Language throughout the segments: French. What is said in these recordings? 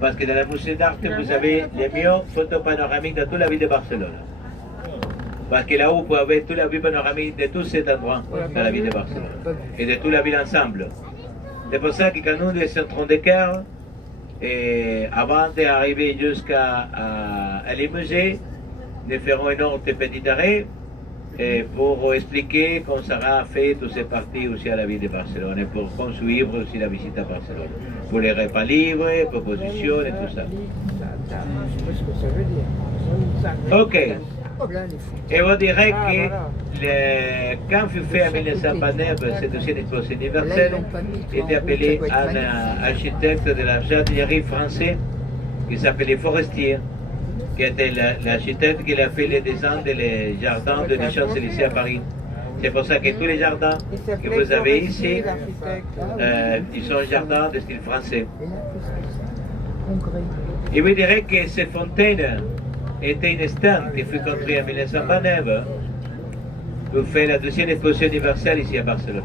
Parce que dans la musée d'art, vous avez les meilleures photos panoramiques de toute la ville de Barcelone. Parce que là-haut, vous avez toute la vue panoramique de tout cet endroit dans la ville de Barcelone. Et de toute la ville ensemble. C'est pour ça que quand nous descendrons des cœurs, et avant d'arriver jusqu'à les musées, nous ferons une autre petit arrêt pour expliquer comment sera fait toutes ces parties aussi à la ville de Barcelone et pour construire aussi la visite à Barcelone. Pour les repas libres, propositions et tout ça. Ok. Et on dirait que quand fut fait en 1929 cette deuxième exposition universelle, était appelé un architecte de la jardinerie français qui s'appelait Forestier, qui était l'architecte qui a fait les dessins des jardins de les Champs-Élysées à Paris. C'est pour ça que tous les jardins que vous avez ici, ils sont jardins de style français. Et vous direz que cette fontaine était une stand qui fut construite en 1929 pour faire la deuxième exposition universelle ici à Barcelone.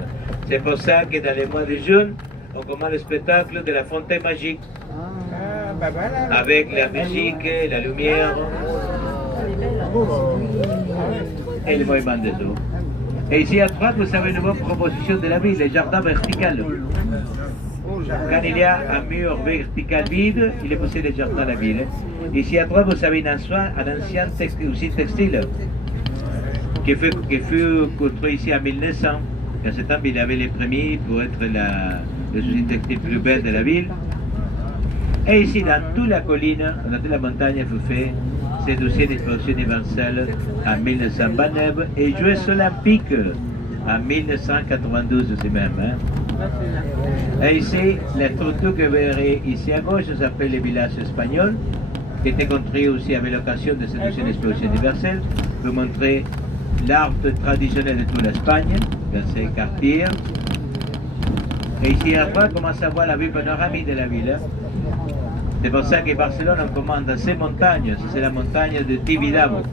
C'est pour ça que dans les mois de juin, on commence le spectacle de la fontaine magique. Avec la musique, la lumière et le mouvement des eaux. Et ici à droite, vous avez une nouvelle proposition de la ville, les jardins verticaux. Quand il y a un mur vertical vide, il est possible de jardin à la ville. Ici à droite, vous avez un ancien usine textile qui fut construit ici en 1900. En ce temps, il avait les premiers pour être l'usine textile plus belle de la ville. Et ici, dans toute la colline, dans toute la montagne, vous faites cette deuxième exposition universelle en 1929 et Jeux olympiques en 1992 aussi même. Et ici, la structure que vous verrez ici à gauche s'appelle le village espagnol, qui était construit aussi avec l'occasion de cette deuxième exposition universelle, pour montrer l'art traditionnel de toute l'Espagne, dans ces quartiers. Et ici à droite, on commence à voir la vue panoramique de la ville. C'est pour ça que Barcelone, on commande dans ces montagnes. C'est la montagne de Tibidabo.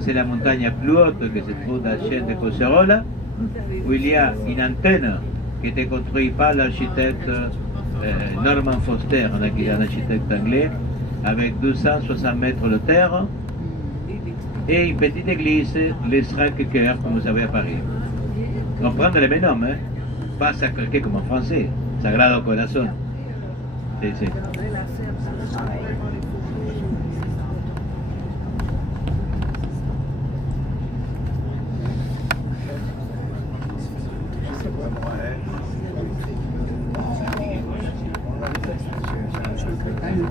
C'est la montagne la plus haute qui se trouve dans la chaîne de Collserola, où il y a une antenne qui a été construite par l'architecte Norman Foster, un architecte anglais, avec 260 mètres de terre, et une petite église, les Sacré-Cœur, comme vous savez à Paris. On prend les mêmes noms, pas Sacré-Cœur comme en français, Sagrado Corazón. Sí, sí.